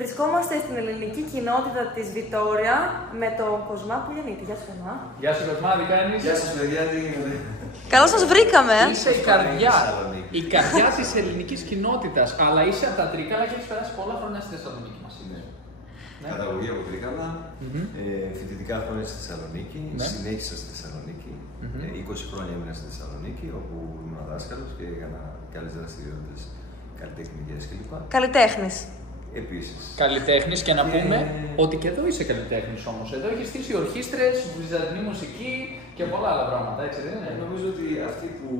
Βρισκόμαστε στην ελληνική κοινότητα της Βιτόρια με τον Κοσμά Πουλιανίτη. Γεια σου, Κοσμά. Γεια σου, Κοσμά, τι κάνεις? Γεια σας, παιδιά, τι γίνεται? Καλώς σας βρήκαμε. Είσαι η καρδιά της ελληνικής κοινότητας, αλλά είσαι από τα Τρίκαλα και έχεις περάσει πολλά χρόνια στη Θεσσαλονίκη μας. Ναι. Καταγωγή από Τρίκαλα, φοιτητικά χρόνια στη Θεσσαλονίκη, συνέχισα στη Θεσσαλονίκη. 20 χρόνια έμεινα στη Θεσσαλονίκη, όπου ήμουν δάσκαλος και έκανα και άλλες δραστηριότητες καλλιτεχνικές κλπ. Καλλιτέχνης. Επίσης. Καλλιτέχνης και να πούμε ότι και εδώ είσαι καλλιτέχνης όμως. Εδώ έχεις στήσει ορχήστρες, βυζαντινή μουσική και πολλά άλλα πράγματα, έτσι δεν είναι? Νομίζω ότι αυτοί που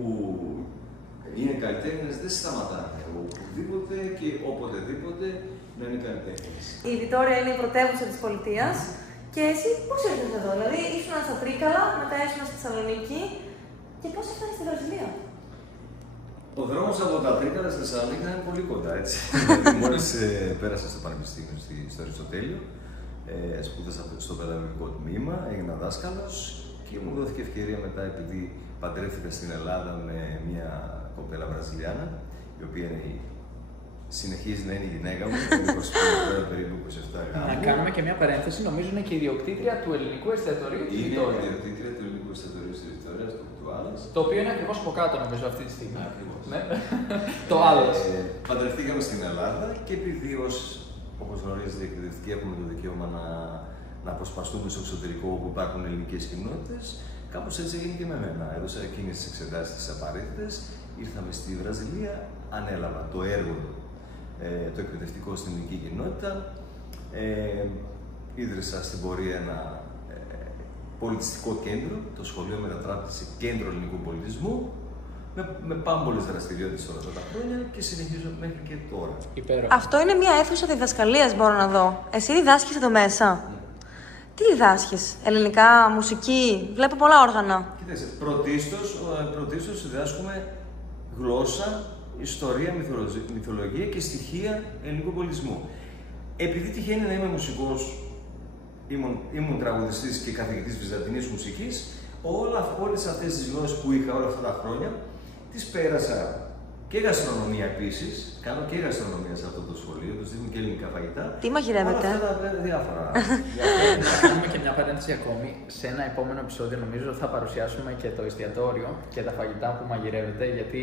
είναι καλλιτέχνες δεν σταματάνε οπουδήποτε και οποτεδήποτε να είναι καλλιτέχνες. Η Βιτόρια είναι η πρωτεύουσα της πολιτείας και εσύ πώς ήρθες εδώ? Δηλαδή ήσουν στα Τρίκαλα, μετά ήσουν στη Θεσσαλονίκη και πώς έφτανες στη Βραζιλία? Ο δρόμος από τα Τρίκαλα στη Θεσσαλονίκη είναι πολύ κοντά, έτσι. Μόλις πέρασα στο Πανεπιστήμιο στο Αριστοτέλειο, σπούδασα στο παιδαγωγικό τμήμα, έγινα δάσκαλος και μου δόθηκε ευκαιρία μετά, επειδή παντρεύτηκα στην Ελλάδα με μια κοπέλα Βραζιλιάνα, η οποία συνεχίζει να είναι η γυναίκα μου, περίπου 27 γάμου. Να κάνουμε και μια παρένθεση, νομίζω είναι και η ιδιοκτήτρια του ελληνικού εστιατορίου της Βιτόρια. Είναι η ιδιοκτήτρια του ελληνικού εστιατορίου της Βιτόριας, του Άλλας. Το οποίο είναι ακριβώς από κάτω, νομίζω, αυτή τη στιγμή. Ναι. Το Άλλας. Παντρευτήκαμε στην Ελλάδα και επειδή όπως γνωρίζετε, οι εκπαιδευτικοί έχουμε το δικαίωμα να αποσπαστούμε στο εξωτερικό όπου υπάρχουν ελληνικές κοινότητες, κάπως έτσι έγινε και με μένα. Έδωσα εκείνες τις εξετάσεις τις απαραίτητες, ήρθαμε στη Βραζιλία, ανέλαβα το έργο το εκπαιδευτικό στην ελληνική κοινότητα, ίδρυσα στην πορεία ένα πολιτιστικό κέντρο, το σχολείο μετατράπηκε σε κέντρο ελληνικού πολιτισμού, με πάμπολες δραστηριότητες όλα αυτά τα χρόνια και συνεχίζω μέχρι και τώρα. Αυτό είναι μια αίθουσα διδασκαλίας, μπορώ να δω. Εσύ διδάσκεις εδώ μέσα? Ναι. Τι διδάσκεις? Ελληνικά, μουσική, βλέπω πολλά όργανα. Κοίταξε, πρωτίστως διδάσκουμε γλώσσα, ιστορία, μυθολογία και στοιχεία ελληνικού πολιτισμού. Επειδή τυχαίνει να είμαι μουσικός, ήμουν τραγουδιστής και καθηγητής βυζαντινής μουσικής, όλες αυτές τις γλώσσες που είχα όλα αυτά τα χρόνια, τις πέρασα και γαστρονομία επίσης. Κάνω και γαστρονομία σε αυτό το σχολείο, τους δίνουν και ελληνικά φαγητά. Τι μαγειρεύετε? Όλα αυτά τα διάφορα. Να κάνουμε και μια παρένθεση ακόμη. Σε ένα επόμενο επεισόδιο νομίζω θα παρουσιάσουμε και το εστιατόριο και τα φαγητά που μαγειρεύετε, γιατί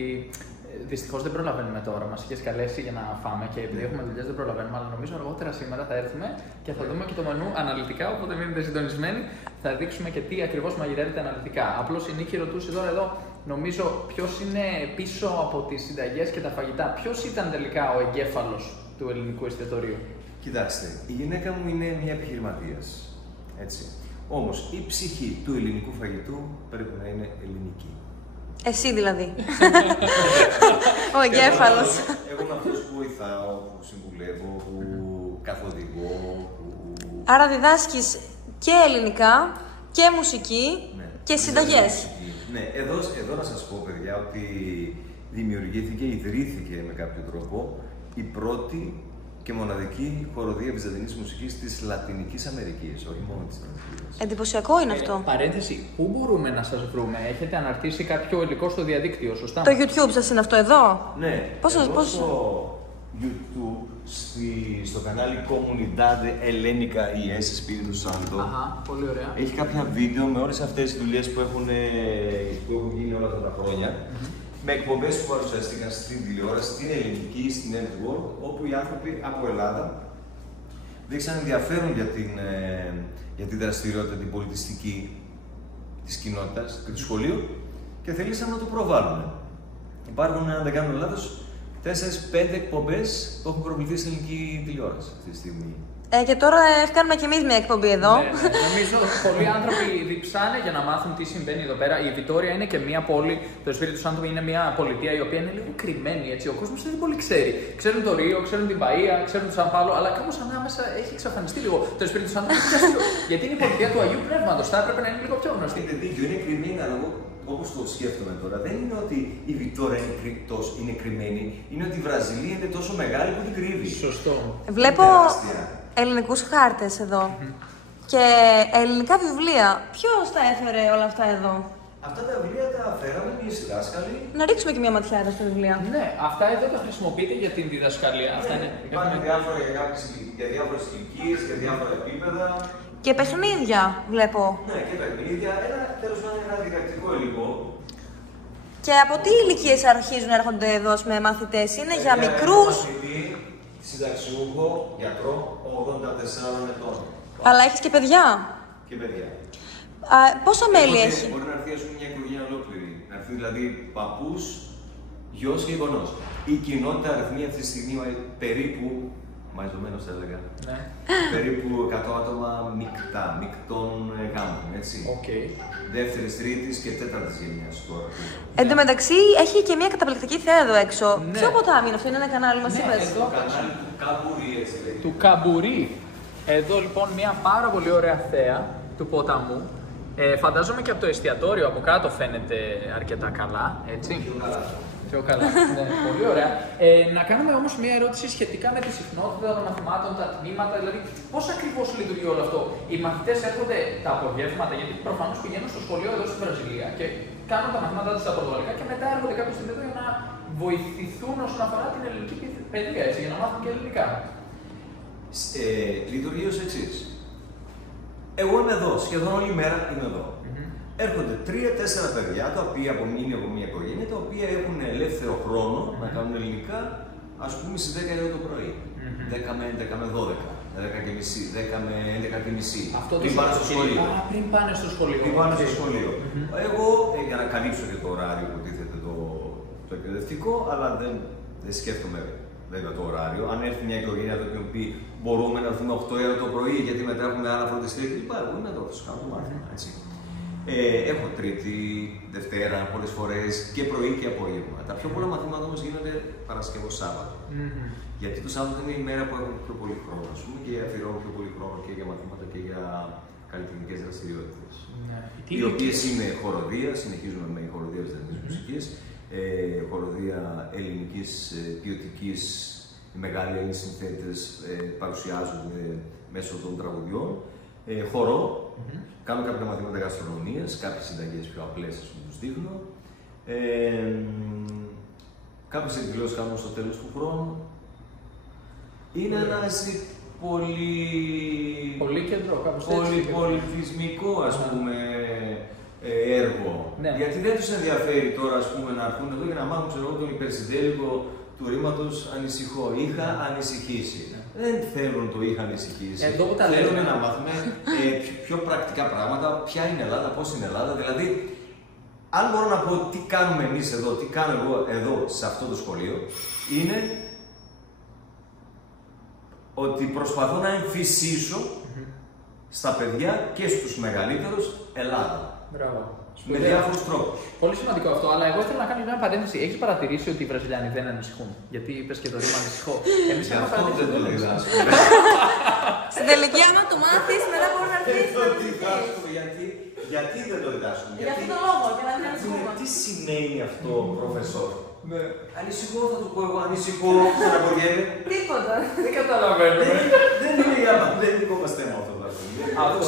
δυστυχώς δεν προλαβαίνουμε τώρα. Μας είχες καλέσει για να φάμε και επειδή έχουμε δουλειές δεν προλαβαίνουμε, αλλά νομίζω αργότερα σήμερα θα έρθουμε και θα δούμε και το μενού αναλυτικά. Οπότε μείνετε συντονισμένοι. Θα δείξουμε και τι ακριβώς μαγειρεύετε αναλυτικά. Απλώς η Νίκη ρωτούσε τώρα εδώ, νομίζω, ποιος είναι πίσω από τις συνταγές και τα φαγητά. Ποιος ήταν τελικά ο εγκέφαλος του ελληνικού εστιατορίου? Κοιτάξτε, η γυναίκα μου είναι μια επιχειρηματίας. Έτσι. Όμως η ψυχή του ελληνικού φαγητού πρέπει να είναι ελληνική. Εσύ δηλαδή. Ο εγκέφαλος. Εγώ είμαι αυτός που βοηθάω, που συμβουλεύω, που καθοδηγώ. Άρα διδάσκεις και ελληνικά και μουσική και συνταγές. Ναι, εδώ να σας πω, παιδιά, ότι δημιουργήθηκε, ιδρύθηκε με κάποιο τρόπο η πρώτη και μοναδική χοροδία βυζαντινής μουσικής της Λατινικής Αμερικής, όχι μόνο της Αμερικής. Εντυπωσιακό είναι αυτό. Παρένθεση, πού μπορούμε να σας βρούμε? Έχετε αναρτήσει κάποιο υλικό στο διαδίκτυο, σωστά? Το YouTube σας είναι αυτό εδώ? Ναι, πώς στο YouTube, στο κανάλι Comunidade Ellenica y Espíritu Santo. Αχα, πολύ ωραία. Έχει κάποια βίντεο με όλες αυτές τις δουλειές που έχουν γίνει όλα αυτά τα χρόνια. Με εκπομπές που παρουσιαστήκαν στην τηλεόραση, στην ελληνική, στην Network, όπου οι άνθρωποι από Ελλάδα δείξαν ενδιαφέρον για την δραστηριότητα, την πολιτιστική της κοινότητας και του σχολείου και θελήσαμε να το προβάλλουμε. Υπάρχουν, αν δεν κάνω λάθος, 4-5 εκπομπές που έχουν προβληθεί στην ελληνική τηλεόραση αυτή τη στιγμή. Και τώρα κάνουμε κι εμείς μια εκπομπή εδώ. Ναι. Νομίζω ότι πολλοί άνθρωποι διψάνε για να μάθουν τι συμβαίνει εδώ πέρα. Η Βιτόρια είναι και μια πόλη, το Espíritu Santo είναι μια πολιτεία η οποία είναι λίγο κρυμμένη. Έτσι. Ο κόσμος δεν πολύ ξέρει. Ξέρουν το Ρίο, ξέρουν την Παΐα, ξέρουν το Σαν Πάολο, αλλά κάπως ανάμεσα έχει εξαφανιστεί λίγο. Το Espíritu Santo γιατί είναι η πολιτεία του Αγίου Πνεύματος. Θα έπρεπε να είναι λίγο πιο γνωστή. Είναι δίκιο, είναι κρυμμένη, αλλά όπως το σκέφτομαι τώρα, δεν είναι ότι η Βιτόρια είναι κρυμμένη, είναι ότι η Βραζιλία είναι τόσο μεγάλη που την κρύβει. Σωστό. Βλέπω ελληνικούς χάρτες εδώ και ελληνικά βιβλία. Ποιος τα έφερε όλα αυτά εδώ? Αυτά τα βιβλία τα φέραμε εμείς οι δάσκαλοι. Να ρίξουμε και μια ματιά εδώ στα βιβλία. Ναι, αυτά εδώ τα χρησιμοποιείτε για την διδασκαλία. Αυτά είναι. Υπάρχουν διάφορα για διάφορες ηλικίες, για διάφορα επίπεδα. Και παιχνίδια, βλέπω. Ναι, και παιχνίδια. Τέλος πάντων, ένα διδακτικό υλικό. Και από τι ηλικίες αρχίζουν να έρχονται εδώ με μαθητές, είναι για μικρούς. Μαθητή, συνταξιούχο, γιατρό, 84 ετών. Αλλά έχεις και παιδιά. Και παιδιά. Πόσα μέλη έχει? Μπορεί να έρθει μια οικογένεια ολόκληρη. Να έρθει δηλαδή παππούς, γιος και γονός. Η κοινότητα αριθμεί αυτή τη στιγμή περίπου, μαζεμένος θα έλεγα, ναι. περίπου 100 άτομα μεικτών γάμων, έτσι. Okay. Δεύτερης, τρίτης και τέταρτης γενιάς τώρα. Εν τω μεταξύ έχει και μια καταπληκτική θέα εδώ έξω. Ναι. Ποιο ποτάμι είναι αυτό, είναι ένα κανάλι, μας είπες? Εδώ Το κανάλι του Καμπούρι, έτσι λέγεται. Του Καμπούρι. Εδώ λοιπόν μια πάρα πολύ ωραία θέα του ποταμού. Φαντάζομαι και από το εστιατόριο από κάτω φαίνεται αρκετά καλά, έτσι. Πιο καλά. Ναι, πολύ ωραία. Να κάνουμε όμως μια ερώτηση σχετικά με τη συχνότητα των μαθημάτων, τα τμήματα, δηλαδή πώς ακριβώς λειτουργεί όλο αυτό. Οι μαθητές έρχονται τα απογεύματα, γιατί προφανώς πηγαίνουν στο σχολείο εδώ στη Βραζιλία και κάνουν τα μαθήματά τους στα πορτογαλικά και μετά έρχονται κάποια στιγμή εδώ για να βοηθηθούν όσον αφορά την ελληνική παιδεία, έτσι, για να μάθουν και ελληνικά. Λειτουργεί ως εξής. Εγώ είμαι εδώ, σχεδόν όλη μέρα είμαι εδώ. Έρχονται 3-4 παιδιά, τα οποία απομείνει από μια οικογένεια, τα οποία έχουν ελεύθερο χρόνο να κάνουν ελληνικά, ας πούμε στις 10 το πρωί. 10 με 12, 10 και μισή, 10 με 11 και μισή. Αυτό πριν πάνε στο σχολείο. Πριν πάνε στο σχολείο. Πριν πάνε στο σχολείο. Εγώ, για να καλύψω και το ωράριο που τίθεται το εκπαιδευτικό, αλλά δεν σκέφτομαι βέβαια το ωράριο. Αν έρθει μια οικογένεια εδώ και μου πει μπορούμε να έρθουμε 8 ώρα το πρωί, γιατί μετά έχουμε άλλα φροντιστήρια κλπ. Εγώ είμαι εδώ, θα κάνω το μάθημα. Έχω Τρίτη, Δευτέρα, πολλές φορές και πρωί και απόγευμα. Τα πιο πολλά μαθήματα όμως γίνονται Παρασκευό Σάββατο. Γιατί το Σάββατο είναι η μέρα που έχω πιο πολύ χρόνο, ας πούμε, και αφιερώνω πιο πολύ χρόνο και για μαθήματα και για καλλιτεχνικές δραστηριότητες. Οι οποίες είναι χοροδία, συνεχίζουμε με χοροδία της μουσικής, χοροδία ελληνικής ποιοτικής, οι μεγάλοι Έλληνες συνθέτες παρουσιάζονται μέσω των τραγουδιών. Χορό, κάνω κάποια μαθήματα γαστρονομίας, κάποιες συνταγές πιο απλές που τους δείχνω. Κάποιες εκδηλώσεις κάνουμε στο τέλος του χρόνου. Είναι ένα πολύ κέντρο, πολυπληθυσμικό, ας πούμε, έργο. Ναι. Γιατί δεν τους ενδιαφέρει τώρα, ας πούμε, να έρθουν εδώ για να μάθουν τον υπερσυντέλικο του ρήματος ανησυχώ. Είχα ανησυχήσει. Δεν θέλουν το είχα ανησυχήσει. Θέλουν να μάθουμε πιο πρακτικά πράγματα, ποια είναι η Ελλάδα, πώς είναι η Ελλάδα. Δηλαδή, αν μπορώ να πω τι κάνουμε εμείς εδώ, τι κάνω εγώ εδώ σε αυτό το σχολείο, είναι ότι προσπαθώ να εμφυσίσω στα παιδιά και στους μεγαλύτερους Ελλάδα. Μπράβο. Με διάφορους τρόπους. Πολύ σημαντικό αυτό, αλλά εγώ ήθελα να κάνω μια παρένθεση. Έχεις παρατηρήσει ότι οι Βραζιλιάνοι δεν ανησυχούν? Γιατί είπες και το ρήμα ανησυχώ. Εμείς έχουμε παρατηρήσει δεν το διδάσκουμε. Στην τελική, άμα το μάθεις, μετά μπορεί να αρχίσει να διδάσκουμε. Γιατί δεν το διδάσκουμε? Για αυτόν τον λόγο, για να μην ανησυχούμε. Τι σημαίνει αυτό, προφεσόρ? Ανησυχώ, θα το πω εγώ, ανησυχώ, στεναχωριέμαι. Τίποτα. Δεν καταλαβαίνω. Δεν είναι για μας, δεν είναι δικό μας θέμα αυτό. Αυτό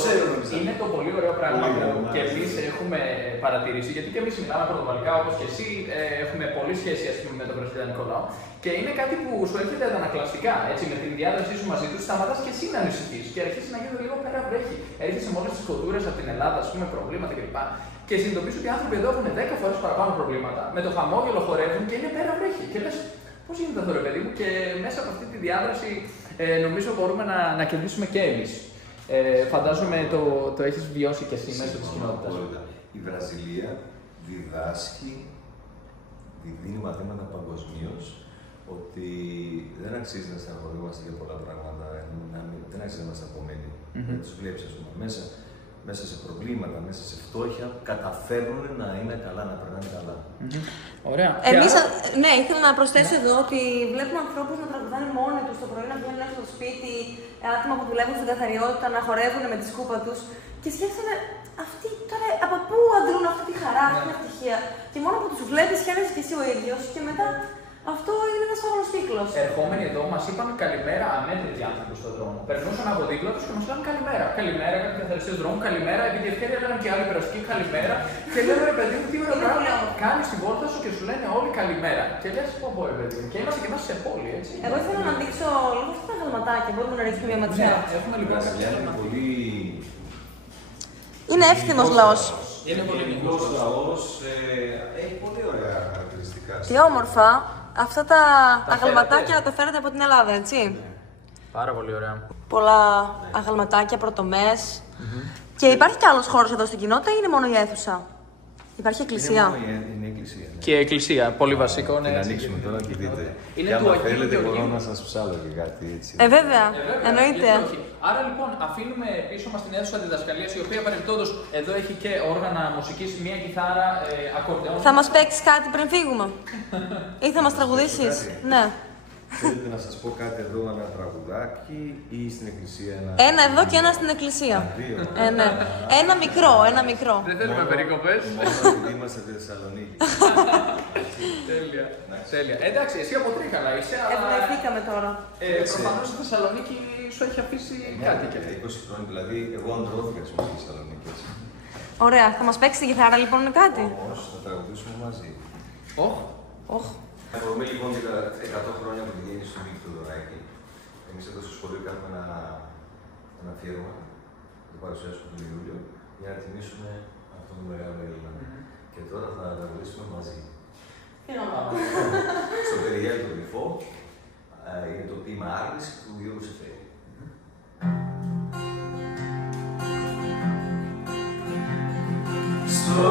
είναι το πολύ ωραίο πράγμα που και εμείς έχουμε παρατηρήσει, γιατί και εμείς μιλάμε πορτογαλικά όπως και εσύ, έχουμε πολλή σχέση με τον βραζιλιανικό λαό και είναι κάτι που σου έρχεται αντανακλαστικά. Έτσι, με την διάδρασή σου μαζί του, σταματάς και εσύ να ανησυχείς και αρχίζει να γίνεται λίγο πέρα βρέχει. Έρχεσαι με όλες τις κουλτούρες από την Ελλάδα, ας πούμε, προβλήματα κλπ. Και συνειδητοποιείς ότι οι άνθρωποι εδώ έχουν 10 φορές παραπάνω προβλήματα, με το χαμόγελο χορεύουν και είναι πέρα βρέχει. Και λες, πώς γίνεται αυτό, ρε παιδί μου, και μέσα από αυτή τη διάδραση νομίζω μπορούμε να κερδίσουμε και εμείς. Φαντάζομαι το έχεις βιώσει και εσύ μέσω της κοινότητας. Η Βραζιλία διδάσκει, δίνει μαθήματα παγκοσμίως, ότι δεν αξίζει να στεναχωρούμαστε για πολλά πράγματα, δεν αξίζει να μας απομένει. Δεν τους βλέπεις, ας πούμε, μέσα σε προβλήματα, μέσα σε φτώχεια, καταφέρνουν να είναι καλά, να περνάνε καλά. Ωραία. Εμείς, ναι, ήθελα να προσθέσω εδώ ότι βλέπουμε ανθρώπους να τραγουδάνε μόνοι τους το πρωί, να βγαίνουν έξω στο σπίτι, άτομα που δουλεύουν στην καθαριότητα, να χορεύουν με τη σκούπα τους. Και σκέφτομαι, αυτοί τώρα από πού αντλούν αυτή τη χαρά, αυτή την ευτυχία. Και μόνο που τους βλέπεις, χαίρεσαι και εσύ ο ίδιος, και μετά Αυτό είναι ένας φαύλος κύκλος. Ερχόμενοι εδώ μας είπαν καλημέρα αμέτρητοι άνθρωποι στον δρόμο. Περνούσαν από δίπλα τους και μας λέγανε καλημέρα. Καλημέρα, κάποιοι καθαριστές δρόμου, καλημέρα. Επειδή ευκαιρία λέγανε και άλλοι περαστικοί καλημέρα. Και λέμε ρε παιδί μου, τι ωραία πράγμα. Κάνεις την πόρτα σου και σου λένε όλοι καλημέρα. Και λες πω πω ρε παιδί μου. Και είμαστε και μέσα σε πόλη, έτσι. Εγώ ήθελα να δείξω λίγο αυτά τα γραμματάκια. Μπορούμε να ρίξουμε μια ματιά. Έχουμε λοιπόν κάποια είναι πολύ. Είναι εύθυμος λαός. Είναι πολύ μικρός λαός, έχει πολύ ωραία χαρακτηριστικά. Τι όμορφα. Αυτά τα αγαλματάκια τα φέρετε από την Ελλάδα, έτσι. πάρα πολύ ωραία. Πολλά αγαλματάκια, πρωτομές. Και υπάρχει κι άλλος χώρος εδώ στην κοινότητα ή είναι μόνο η αίθουσα? Υπάρχει εκκλησία. Είναι εκκλησία. Ναι. Και εκκλησία, πολύ βασικό. Να ανοίξουμε τώρα και δείτε. Είναι και του άμα Αγίου θέλετε Γεωργίου. μπορώ να σας ψάλω και κάτι έτσι. Βέβαια, εννοείται. Όχι. Άρα λοιπόν αφήνουμε πίσω μας την αίθουσα διδασκαλίας, η οποία παρεμπιπτόντως εδώ έχει και όργανα μουσικής, μία κιθάρα, ακορντεόν. Θα μας παίξεις κάτι πριν φύγουμε? Ή θα μας τραγουδήσεις? Ναι. Θέλετε να σας πω κάτι εδώ, ένα τραγουδάκι ή στην εκκλησία Ένα εδώ και ένα στην εκκλησία. Δύο. Ναι. Ένα μικρό, ένα μικρό. Δεν θέλουμε περικοπές. Μόνο επειδή είμαστε στη Θεσσαλονίκη. Τέλεια. Τέλεια. Εντάξει, εσύ από Τρίκαλα είσαι, αλλά Ευνοηθήκαμε τώρα. προφανώς η Θεσσαλονίκη σου έχει αφήσει κάτι και 20 χρόνια, δηλαδή εγώ αντρώθηκα στη Θεσσαλονίκη. έτσι. Ωραία, θα μας παίξει τη κιθάρα λοιπόν κάτι? Όμως θα τραγουδήσουμε μαζί. Όχ. Αφορμή λοιπόν για τα 100 χρόνια που την γέννηση του Νίκη Θεοδωράκη. Εμείς εδώ στο σχολείο κάνουμε ένα αφιέρωμα, το παρουσιάσουμε τον Ιούλιο, για να τιμήσουμε αυτόν τον μεγάλο Έλληνα. Και τώρα θα τραγουδήσουμε μαζί. Στο Περιγέλιο του Κρυφό είναι το ποίημα Άρνης του Γιώργου Σεφέρη. Στο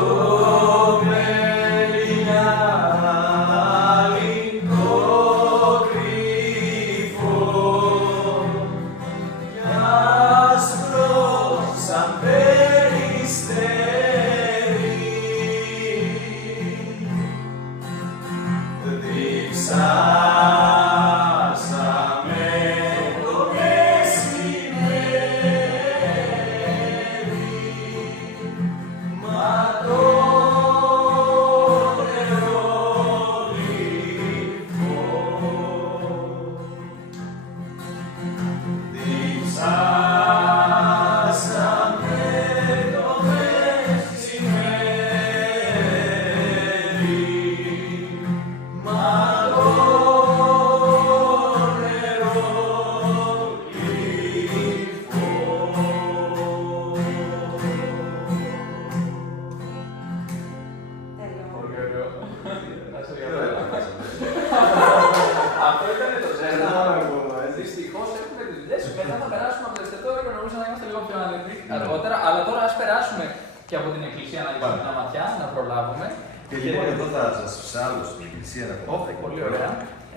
και από την εκκλησία να ρίξουμε μια ματιά, να προλάβουμε. Και λοιπόν εδώ θα σας ψάλω στην εκκλησία να Όχι, πολύ ωραία.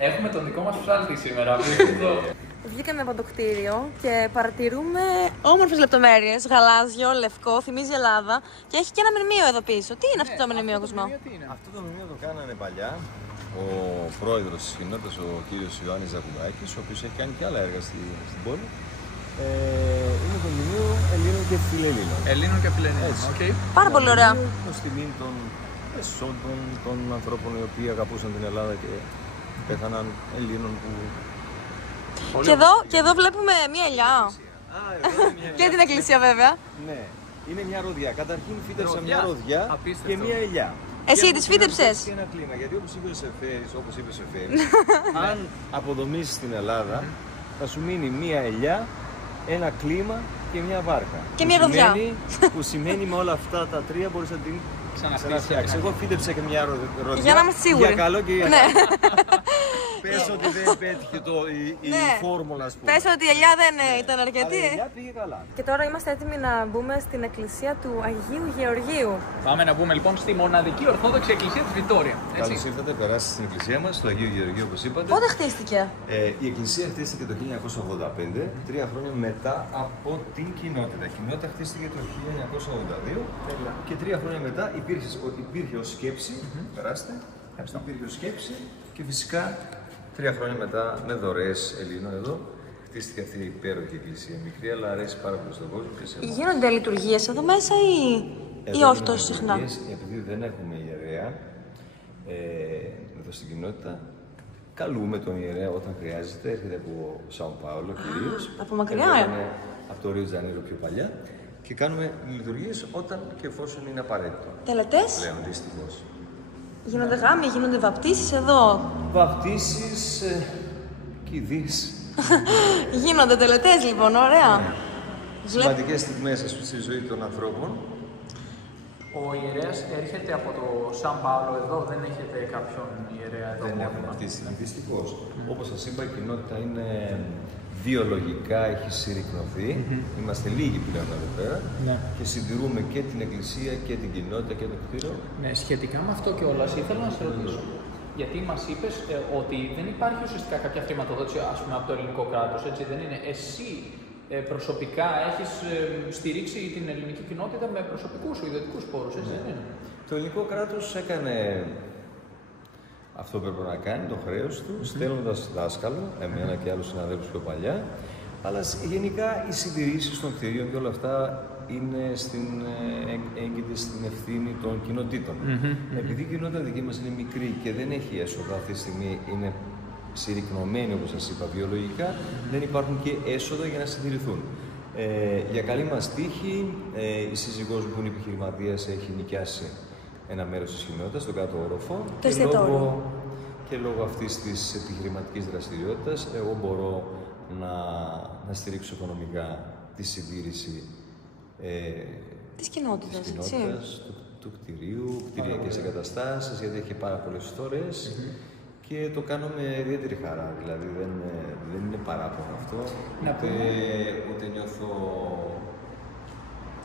Έχουμε τον δικό μας ψάλτη σήμερα. Βγήκαμε από το κτίριο και παρατηρούμε όμορφες λεπτομέρειες. Γαλάζιο, λευκό, θυμίζει Ελλάδα. Και έχει και ένα μνημείο εδώ πίσω. Τι είναι αυτό το μνημείο, Κοσμό? Αυτό το μνημείο το κάνανε παλιά ο πρόεδρος της κοινότητας, ο κύριος Ιωάννης Ζακουμάκης, ο οποίος έχει κάνει και άλλα έργα στην πόλη. Είναι το μνημείο Ελλήνων και Φιλελλήνων. Ελλήνων και Φιλελλήνων. Okay. Πάρα πολύ ωραία. Προς τιμήν των εσόντων, των ανθρώπων οι οποίοι αγαπούσαν την Ελλάδα και πέθαναν, Ελλήνων που. Και εδώ βλέπουμε μια ελιά. Και την εκκλησία βέβαια. Ναι, είναι μια ροδιά. Καταρχήν φύτεψα μια ροδιά και μια ελιά. Εσύ τις φύτεψες? Και ένα κλίμα, γιατί όπως είπε ο Σεφέρης, αν αποδομήσεις την Ελλάδα, θα σου μείνει μια ελιά, ένα κλίμα και μια βάρκα. Και μια ροδιά. Που σημαίνει με όλα αυτά τα τρία μπορείς να την ξαναφτιάξεις. Εγώ φύτεψα και μια ροδιά. Για να είμαστε σίγουροι. Για καλό και για ναι. Πες ότι δεν πέτυχε η φόρμουλα, ας πούμε. Πες ότι η ελιά δεν ήταν αρκετή. Αλλά η ελιά πήγε καλά. Και τώρα είμαστε έτοιμοι να μπούμε στην εκκλησία του Αγίου Γεωργίου. Πάμε να μπούμε λοιπόν στη μοναδική Ορθόδοξη Εκκλησία της Βιτόρια. Καλώς ήρθατε, περάσετε στην εκκλησία μας, του Αγίου Γεωργίου, όπως είπατε. Πότε χτίστηκε? Η εκκλησία χτίστηκε το 1985, 3 χρόνια μετά από την κοινότητα. Η κοινότητα χτίστηκε το 1982 και 3 χρόνια μετά υπήρχε ως σκέψη. Περάστε. Υπήρχε ως σκέψη και φυσικά 3 χρόνια μετά με δωρεές Ελλήνων εδώ. Χτίστηκε αυτή η υπέροχη εκκλησία, μικρή, αλλά αρέσει πάρα πολύ στον κόσμο και σε εμάς. Γίνονται λειτουργίες εδώ μέσα ή όχι τόσο συχνά? Επειδή δεν έχουμε ιερέα εδώ στην κοινότητα, καλούμε τον ιερέα όταν χρειάζεται, έρχεται από Σάο Πάολο κυρίως. Από μακριά, από το Ρίο Τζανέιρο πιο παλιά. Και κάνουμε λειτουργίες όταν και εφόσον είναι απαραίτητο. Τελετές. Πλέον, δυστυχώς. Γίνονται γάμοι, γίνονται βαπτίσεις εδώ. Βαπτίσεις, κηδείς. Γίνονται τελετές λοιπόν, ωραία. Σημαντικές στιγμές στη ζωή των ανθρώπων. Ο ιερέας έρχεται από το Σαν Πάολο εδώ, δεν έχετε κάποιον ιερέα εδώ? Δεν έχουμε αυτή τη στιγμή, δυστυχώς. Όπως σας είπα, η κοινότητα είναι βιολογικά, έχει συρρυκνωθεί. Είμαστε λίγοι πλέον εδώ πέρα και συντηρούμε και την εκκλησία και την κοινότητα και το κτίριο. Ναι, σχετικά με αυτό κιόλας, ήθελα να σε ρωτήσω. Γιατί μας είπες ότι δεν υπάρχει ουσιαστικά κάποια χρηματοδότηση, ας πούμε, από το ελληνικό κράτος, έτσι δεν είναι? Εσύ προσωπικά έχεις στηρίξει την ελληνική κοινότητα με προσωπικούς σου ιδιωτικούς πόρους, έτσι δεν είναι? Το ελληνικό κράτος έκανε αυτό που έπρεπε να κάνει, το χρέος του, στέλνοντας δάσκαλο, εμένα και άλλους συναδέλφους πιο παλιά. Αλλά γενικά οι συντηρήσεις των κτηρίων και όλα αυτά είναι έγκυται στην ευθύνη των κοινοτήτων. Επειδή η κοινότητα δική μας είναι μικρή και δεν έχει έσοδα αυτή τη στιγμή, είναι συρρυκνωμένη όπως σας είπα βιολογικά, δεν υπάρχουν και έσοδα για να συντηρηθούν. Για καλή μας τύχη, η σύζυγός μου που είναι επιχειρηματίας έχει νοικιάσει ένα μέρος της κοινότητας, στον κάτω όροφο. Και λόγω αυτής της επιχειρηματικής δραστηριότητας, εγώ μπορώ να στηρίξω οικονομικά τη συντήρηση της κοινότητας, του κτηρίου, κτηριακές εγκαταστάσεις, γιατί έχει πάρα πολλές ιστορίες. Και το κάνω με ιδιαίτερη χαρά, δηλαδή δεν είναι παράπονο αυτό, ούτε νιώθω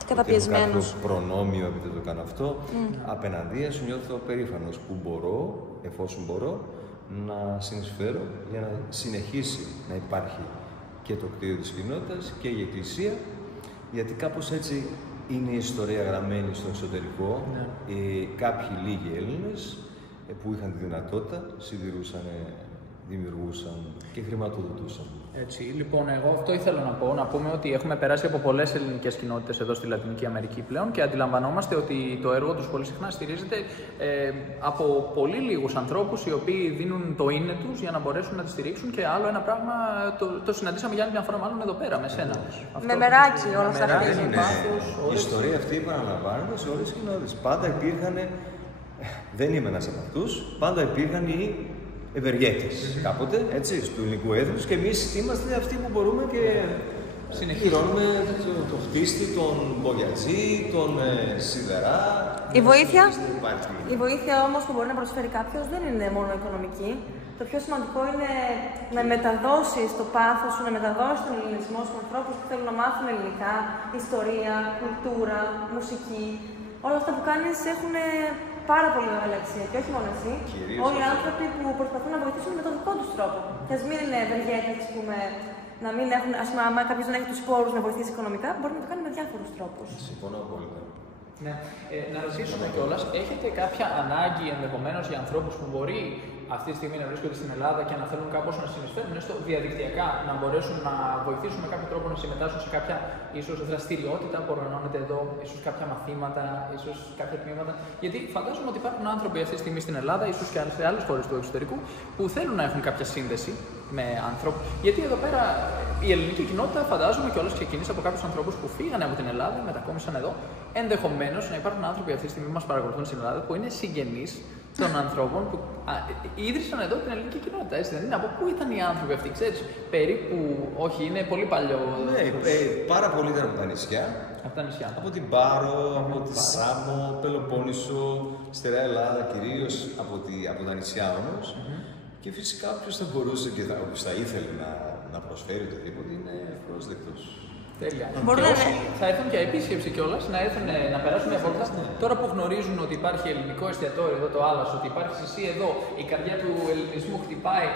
καταπιεσμένος. Κάποιο προνόμιο επειδή το κάνω αυτό. Απέναντίας σου νιώθω περήφανος που μπορώ, εφόσον μπορώ, να συνεισφέρω για να συνεχίσει να υπάρχει και το κτίριο της κοινότητας και η εκκλησία, γιατί κάπως έτσι είναι η ιστορία γραμμένη στο εσωτερικό. Κάποιοι λίγοι Έλληνες που είχαν τη δυνατότητα, συντηρούσαν, δημιουργούσαν και χρηματοδοτούσαν. Έτσι, λοιπόν, εγώ αυτό ήθελα να πω. Να πούμε ότι έχουμε περάσει από πολλές ελληνικές κοινότητες εδώ στη Λατινική Αμερική πλέον και αντιλαμβανόμαστε ότι το έργο τους πολύ συχνά στηρίζεται από πολύ λίγους ανθρώπους οι οποίοι δίνουν το είναι τους για να μπορέσουν να τη στηρίξουν. Και άλλο ένα πράγμα το συναντήσαμε για άλλη μια φορά, μάλλον εδώ πέρα, με σένα. Με μεράκι όλα αυτά. Η ιστορία αυτή επαναλαμβάνεται σε όλες τις κοινότητες. Πάντα υπήρχαν. Δεν είμαι ένας από αυτούς. Πάντα υπήρχαν οι ευεργέτες κάποτε, έτσι, του ελληνικού έθνους και εμείς είμαστε αυτοί που μπορούμε και πληρώνουμε το χτίστη, τον μπογιατζή, τον σιδερά. Η βοήθεια όμως που μπορεί να προσφέρει κάποιος δεν είναι μόνο οικονομική. Το πιο σημαντικό είναι να μεταδώσεις το πάθος σου, να μεταδώσεις τον ελληνισμό στους ανθρώπους που θέλουν να μάθουν ελληνικά, ιστορία, κουλτούρα, μουσική. Όλα αυτά που κάνεις έχουν πάρα πολύ μεγάλη αξία και όχι μόνο εσύ. Όλοι οι άνθρωποι που προσπαθούν να βοηθήσουν με τον δικό τους τρόπο. Και ας μην είναι ευεργέτες, ας πούμε, να μην έχουν, ας πούμε, άμα κάποιος δεν έχει τους πόρους να βοηθήσει οικονομικά, μπορεί να το κάνει με διάφορους τρόπους. Συμφωνώ απόλυτα. Ναι. Να ρωτήσουμε κιόλας, έχετε κάποια ανάγκη ενδεχομένως για ανθρώπους που μπορεί αυτή τη στιγμή να βρίσκονται στην Ελλάδα και να θέλουν κάπως να συνεισφέρουν, έστω διαδικτυακά, να μπορέσουν να βοηθήσουν με κάποιο τρόπο να συμμετάσχουν σε κάποια ίσως δραστηριότητα που οργανώνεται εδώ, ίσως κάποια μαθήματα, ίσως κάποια τμήματα? Γιατί φαντάζομαι ότι υπάρχουν άνθρωποι αυτή τη στιγμή στην Ελλάδα, ίσως και σε άλλες χώρες του εξωτερικού, που θέλουν να έχουν κάποια σύνδεση με ανθρώπους. Γιατί εδώ πέρα η ελληνική κοινότητα, φαντάζομαι κιόλας, ξεκίνησε από κάποιους ανθρώπους που φύγανε από την Ελλάδα, μετακόμισαν εδώ. Ενδεχομένως να υπάρχουν άνθρωποι αυτή τη στιγμή που μας παρακολουθούν στην Ελλάδα που είναι συγγενείς των ανθρώπων που ίδρυσαν εδώ την ελληνική κοινότητα, έτσι δεν είναι? Από πού ήταν οι άνθρωποι αυτοί, ξέρεις, περίπου? Όχι, είναι πολύ παλιό. Ναι, πάρα πολλοί ήταν από τα νησιά. Από τα νησιά. Από την Πάρο, από τη Σάμο, Πελοπόννησο, Στερεά Ελλάδα κυρίως, από τα νησιά όμως. Και φυσικά όποιος θα μπορούσε και όποιος θα ήθελε να προσφέρει οτιδήποτε είναι ευπρόσδεκτος. Τέλεια. Και όσοι θα έρθουν για επίσκεψη κιόλας, να έρθουν να περάσουν μια βόλτα. Τώρα που γνωρίζουν ότι υπάρχει ελληνικό εστιατόριο, εδώ το Άλας, ότι υπάρχει εσύ εδώ, η καρδιά του ελληνισμού χτυπάει,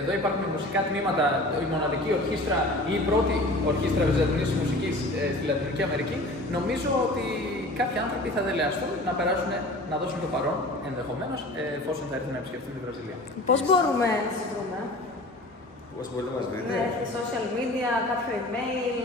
εδώ υπάρχουν μουσικά τμήματα, η μοναδική ορχήστρα ή η πρώτη ορχήστρα βυζαντινής μουσικής στη Λατινική Αμερική, νομίζω ότι κάποιοι άνθρωποι θα δελεαστούν να περάσουν να δώσουν το παρόν, ενδεχομένως, εφόσον θα έρθουν να επισκεφτούν τη Βραζιλία. Πώς μπορούμε να σε βρούμε? Πώς μπορείτε να μας βρείτε? Ναι, social media, κάποιο email,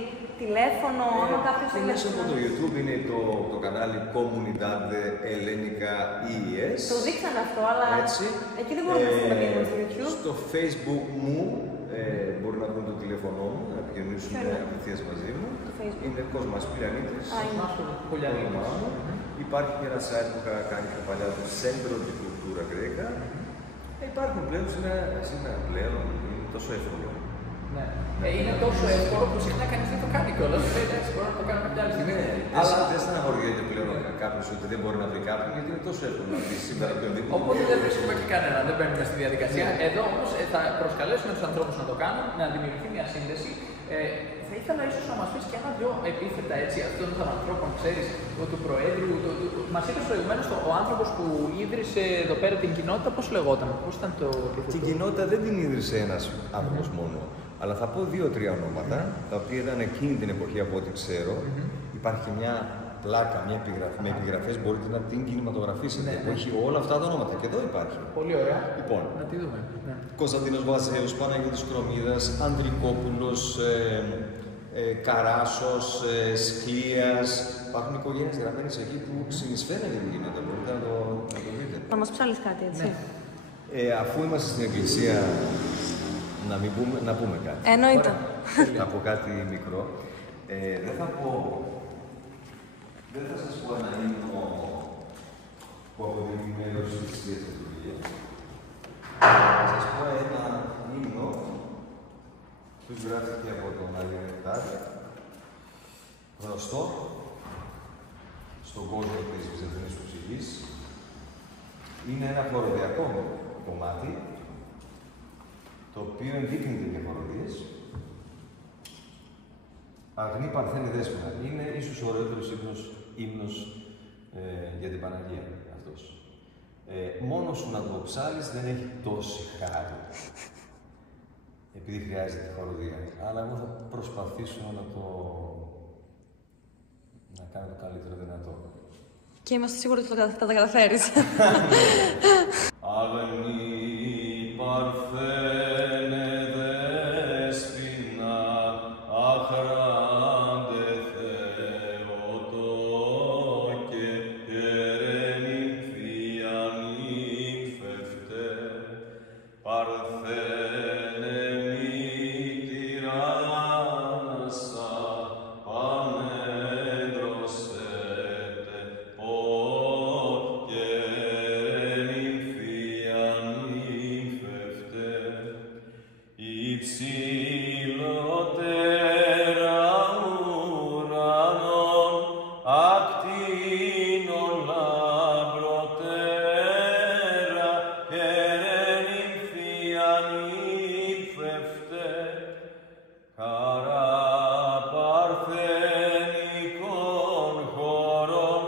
τηλέφωνο, άμα κάποιος θέλει. Μέσα από το YouTube είναι το κανάλι Comunidad Ellenica IES. Το δείξανε αυτό, αλλά έτσι. Εκεί δεν μπορούμε να βρούμε μήνυμα στο YouTube. Στο Facebook μου μπορεί να βρουν το τηλέφωνό μου, να επικοινωνήσουν απευθείας μαζί μου. Είναι Κόσμας Πηλιανίτης. Υπάρχει και ένα site που είχα κάνει πιο παλιά, το Centro di Cultura Greca. Υπάρχουν πλέον, σήμερα πλέον, είναι τόσο εύκολο. Ναι. Είναι τόσο εύκολο που συχνά κανείς δεν το κάνει κιόλας. Μπορεί να το κάνει κάποια άλλη στιγμή. Δεν στεναχωριέται πλέον κάποιος ότι δεν μπορεί να βρει κάποιον, γιατί είναι τόσο εύκολο να βρει σήμερα και οδήποτε. Οπότε δεν βρίσκουμε και κανέναν, δεν μπαίνουμε στη διαδικασία. Εδώ όμως θα προσκαλέσουμε τους ανθρώπους να το κάνουν, να δημιουργηθεί μια σύνδεση. Θα ήθελα ίσως να μας πεις και ένα-δυο επίθετα έτσι αυτών των ανθρώπων, ξέρεις, του Προέδρου. Μας είπες προηγουμένως ο άνθρωπος που ίδρυσε εδώ πέρα την κοινότητα, πώς λεγόταν, πώς ήταν το. Την κοινότητα δεν την ίδρυσε ένας άνθρωπος μόνο. Αλλά θα πω 2-3 ονόματα, τα οποία ήταν εκείνη την εποχή από ό,τι ξέρω. Υπάρχει και μια πλάκα, με επιγραφές, μπορείτε να την κινηματογραφήσετε. Που έχει όλα αυτά τα ονόματα. Και εδώ υπάρχει. Πολύ ωραία. Λοιπόν, να τη δούμε. Ναι. Κωνσταντίνος Βαζέος, Παναγιώτης Κρομίδας, Ανδρικόπουλος, Καράσος, Σκίας. Υπάρχουν οικογένειες γραμμένες εκεί που συνεισφέρουν για την κοινότητα. Μπορείτε να το δείτε. Θα μας ψάλεις κάτι, έτσι. Ναι. Αφού είμαστε στην εκκλησία, να πούμε κάτι. Εννοείται. Θα πω κάτι μικρό. Δεν θα σας πω ένα ύμνο που αποδεικνύει μέλος της Θεία Λειτουργίας. Θα σας πω ένα ύμνο που γράφτηκε από τον Άγιο Νεκτάρη, γνωστό στον κόσμο της Βυζαντινής ψυχής. Είναι ένα χοροδιακό κομμάτι, το οποίο ενδείκνυται και χοροδίες. Αγνή Παρθένη Δέσποινα. Είναι ίσως ο ωραιότερος ύμνος για την Παναγία αυτός. Μόνος σου να το ψάλεις δεν έχει τόση χάρη. Επειδή χρειάζεται τη χοροδία. Αλλά εγώ θα προσπαθήσω να κάνω το καλύτερο δυνατό. Και είμαστε σίγουροι ότι θα τα καταφέρεις. Αγνή Παρθένε Δέσποινα, αχράντε Θεοτόκε, νυμφία νυμφευτέ, Παρθένε μητηράνασα, πανέδροσετε, όκε νυμφία νυμφευτέ, υψηλότερα ουρανών, ακτίνων λαμπροτέρα, νυμφία νυμφευτέ, χαρά παρθενικών χωρών,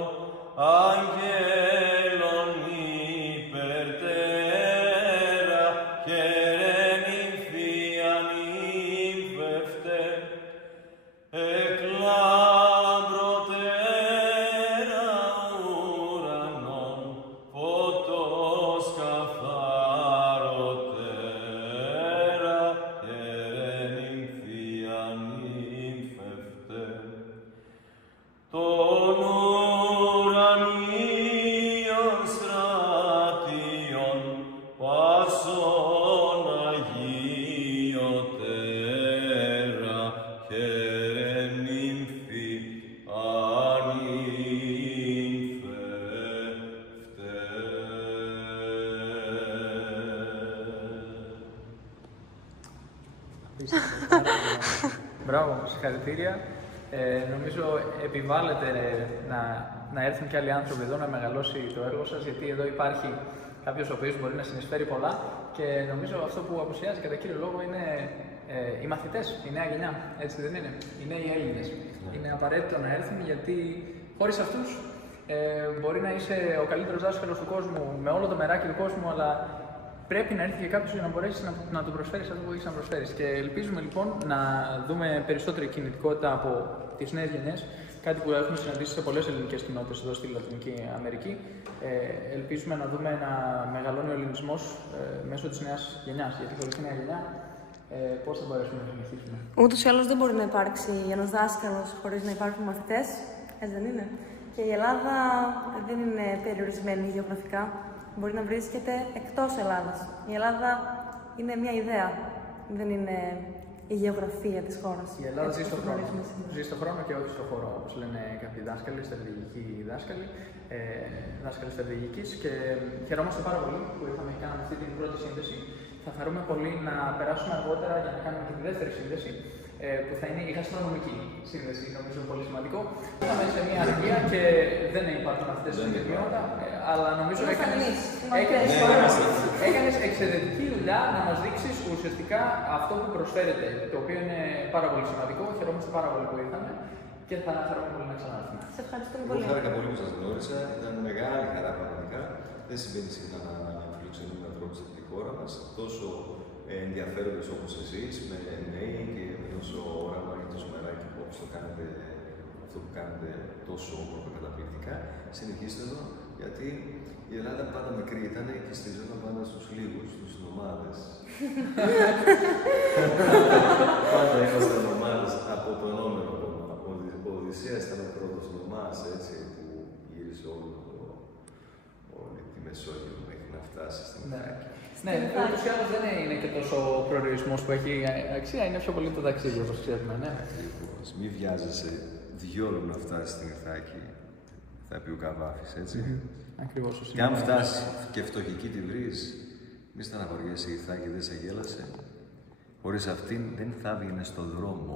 αγγέλων υπερτέρα, νυμφία νυμφευτέ, εκλάμπροτέρα ουρανών, φωτός καθαροτέρα, νυμφία νυμφευτέ, των ουρανίων στρατιών πάσων αγιωτέρα, νυμφία νυμφευτέ. Μπράβο, συγχαρητήρια. Νομίζω επιβάλλεται να έρθουν και άλλοι άνθρωποι εδώ να μεγαλώσει το έργο σας, γιατί εδώ υπάρχει κάποιος ο οποίος μπορεί να συνεισφέρει πολλά και νομίζω αυτό που απουσιάζει κατά κύριο λόγο είναι οι μαθητές, η νέα γενιά, έτσι δεν είναι, οι νέοι Έλληνες. Είναι απαραίτητο να έρθουν γιατί χωρίς αυτούς μπορεί να είσαι ο καλύτερος δάσκαλος του κόσμου, με όλο το μεράκι του κόσμου, αλλά πρέπει να έρθει και κάποιος για να μπορέσει να του προσφέρει αυτό που έχεις να προσφέρεις. Και ελπίζουμε λοιπόν να δούμε περισσότερη κινητικότητα από τις νέες γενιές, κάτι που έχουμε συναντήσει σε πολλές ελληνικές κοινότητες εδώ στη Λατινική Αμερική. Ελπίζουμε να δούμε να μεγαλώνει ο ελληνισμός μέσω της νέας γενιάς, γιατί χωρίς τη νέα γενιά πώς θα μπορέσουμε να συνεχίσουμε. Ούτως ή άλλως δεν μπορεί να υπάρξει ένας δάσκαλος χωρίς να υπάρχουν μαθητές, έτσι δεν είναι? Και η Ελλάδα δεν είναι περιορισμένη γεωγραφικά, μπορεί να βρίσκεται εκτός Ελλάδας. Η Ελλάδα είναι μια ιδέα, δεν είναι η γεωγραφία της χώρας. Η Ελλάδα ζει στον χρόνο. Ζει στον χρόνο και όχι στον χώρο, όπως λένε κάποιοι δάσκαλοι, στρατηγικοί δάσκαλοι, δάσκαλοι στρατηγικής. Και χαιρόμαστε πάρα πολύ που είχαμε κάνει αυτή την πρώτη σύνδεση. Θα χαρούμε πολύ να περάσουμε αργότερα για να κάνουμε και τη δεύτερη σύνδεση, που θα είναι η γαστρονομική σύνδεση, νομίζω πολύ σημαντικό. Ήρθαμε σε μια αργία και δεν υπάρχουν αυτές τις τεχνήματα, αλλά νομίζω έκανες εξαιρετική δουλειά να μας δείξεις ουσιαστικά αυτό που προσφέρεται, το οποίο είναι πάρα πολύ σημαντικό. Χαιρόμαστε πάρα πολύ που ήρθαμε και θα χαρούμε πολύ να ξανάρθουμε. Σε ευχαριστούμε πολύ. Εγώ χάρηκα πολύ που σας γνώρισα, ήταν μεγάλη χαρά πραγματικά. Δεν συμβαίνει συχνά να φιλοξενούμε ανθρώπους από τη χώρα μας, τόσο ενδιαφέροντες όπως εσείς, με νέοι και με τόσο όραμα και τόσο μεράκι όπως το κάνετε, αυτό που κάνετε τόσο όμορφα καταπληκτικά. Συνεχίστε εδώ, γιατί η Ελλάδα πάντα μικρή ήταν και στηριζόταν πάντα στους λίγους, στους νομάδες. Πάντα ήμασταν νομάδες από το ενόμενο κόμμα. Ο Οδυσσέας ήταν ο πρώτος νομάς, έτσι, που γύρισε όλη τη Μεσόγειο μέχρι να φτάσει στην Ιθάκη. Ναι, ούτως ή άλλως δεν είναι και τόσο ο προορισμός που έχει αξία, είναι πιο πολύ το ταξίδι, όπως ξέρουμε, ναι. Ακριβώς. Μη βιάζεσαι διόλου να φτάσει στην Ιθάκη, θα πει ο Καβάφης, έτσι. Ακριβώς. Και αν φτάσει και φτωχική τη βρεις, μη στεναχωριέσαι, η Ιθάκη δεν σε γέλασε. Χωρίς αυτήν δεν θα έβγαινε στον δρόμο.